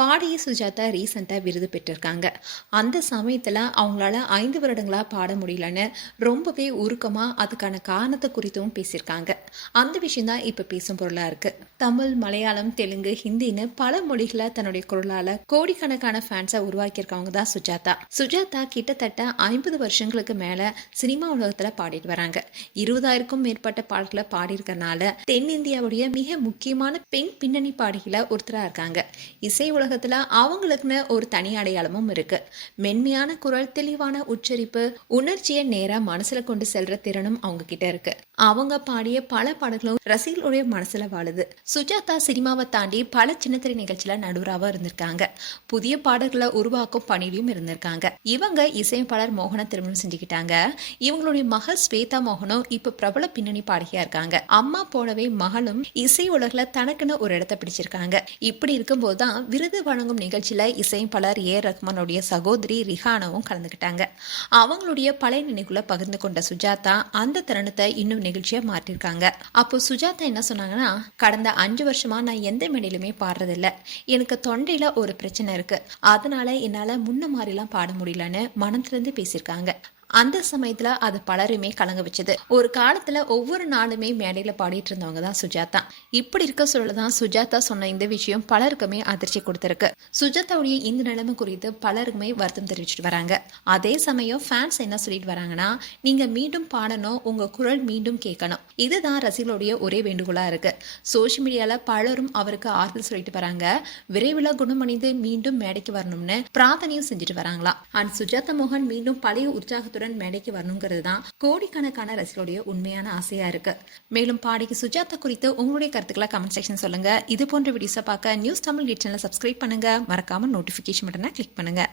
பாடிய சுஜாதா ரீசெண்டாக விருது பெற்றிருக்காங்க. அந்த சமயத்தில் அவங்களால 5 வருடங்களாக பாட முடியலன்னு ரொம்பவே உருக்கமாக அதுக்கான காரணத்தை குறித்தும் பேசியிருக்காங்க. அந்த விஷயம் தான் இப்போ பேசும் பொருளாக இருக்கு. தமிழ், மலையாளம், தெலுங்கு, ஹிந்தின்னு பல மொழிகளை தன்னுடைய குரலால் கோடிக்கணக்கான ஃபேன்ஸை உருவாக்கியிருக்கவங்க தான் சுஜாதா. சுஜாதா கிட்டத்தட்ட 50 வருஷங்களுக்கு மேலே சினிமா உலகத்தில் பாடிட்டு வராங்க. 20,000க்கும் மேற்பட்ட பாடல்களை பாடியிருக்கனால தென்னிந்தியாவுடைய மிக முக்கியமான பெண் பின்னணி பாடகில ஒருத்தராக இருக்காங்க. இசை உலகத்துல அவங்களுக்குன்னு ஒரு தனி அடையாளமும் இருக்கு. மென்மையான குரல், தெளிவான உச்சரிப்பு, உணர்ச்சியை நேரா மனசுல கொண்டு செல்ற திறனும் அவங்க கிட்ட இருக்கு. அவங்க பாடிய பல பாடல்களும் ரசிகர்களுடைய மனசுல வாழுது. சுஜாதா சினிமாவை தாண்டி பல சின்னத்திரை நிகழ்ச்சியில நடுவராக இருந்திருக்காங்க. புதிய பாடல்களை உருவாக்கும் பணியிலும் இருந்திருக்காங்க. இவங்க இசையமைப்பாளர் மோகனை திருமணம் செஞ்சுக்கிட்டாங்க. இவங்களுடைய மகள் ஸ்வேதா மோகனும் இப்ப பிரபல பின்னணி பாடகியா இருக்காங்க. அம்மா போலவே மகளும் இசை உலகில தனக்குன்னு ஒரு இடத்தை பிடிச்சிருக்காங்க. இப்படி இருக்கும்போது தான் விருது வழங்கும் நிகழ்ச்சியில இசையமைப்பாளர் ரஹ்மானுடைய சகோதரி ரிஹானாவும் கலந்துக்கிட்டாங்க. அவங்களுடைய பழைய நினைவுகளை பகிர்ந்து கொண்ட சுஜாதா அந்த தருணத்தை இன்னும் நிகழ்ச்சியா மாற்றிருக்காங்க. அப்போ சுஜாதா என்ன சொன்னாங்கன்னா, கடந்த 5 வருஷமா நான் எந்த மேடையிலுமே பாடுறதில்ல. எனக்கு தொண்டையில ஒரு பிரச்சனை இருக்கு. அதனால என்னால முன்ன மாதிரிலாம் பாட முடியலன்னு மனம் திறந்து பேசியிருக்காங்க. அந்த சமயத்துல அது பலருமே கலங்க வச்சது. ஒரு காலத்துல ஒவ்வொரு நாளுமே மேடையில பாடிட்டு இருந்தவங்க தான் சுஜாதா. இப்படி இருக்க சொல்லதான் சுஜாதா சொன்ன இந்த விஷயம் பலருக்குமே அதிர்ச்சி கொடுத்திருக்கு. சுஜாதாவுடைய இந்த நிலைமை குறித்து பலருக்குமே வருத்தம் தெரிவிச்சுட்டு வராங்க. அதே சமயம் ஃபேன்ஸ் என்ன சொல்லிட்டு வராங்கன்னா, நீங்க மீண்டும் பாடணும், உங்க குரல் மீண்டும் கேட்கணும். இதுதான் ரசிகர்களுடைய ஒரே வேண்டுகோளா இருக்கு. சோசியல் மீடியால பலரும் அவருக்கு ஆறுதல் சொல்லிட்டு வராங்க. விரைவில் குணமடைந்து மீண்டும் மேடைக்கு வரணும்னு பிரார்த்தனையும் செஞ்சுட்டு வராங்களாம். அண்ட் சுஜாதா மோகன் மீண்டும் பழைய உற்சாகத்துடன் மேடைக்கு வரணுங்கிறது தான் கோடிக்கணக்கான ரசிகர்களுடைய உண்மையான ஆசையா இருக்கு. மேலும் பாடகி சுஜாதா குறித்து உங்களுடைய கருத்துக்களை கமெண்ட் செக்ஷன் சொல்லுங்க. இது போன்ற வீடியோஸை பார்க்க நியூஸ் தமிழ் சேனலை சப்ஸ்கிரைப் பண்ணுங்க. மறக்காம நோட்டிபிகேஷன் பட்டனை கிளிக் பண்ணுங்க.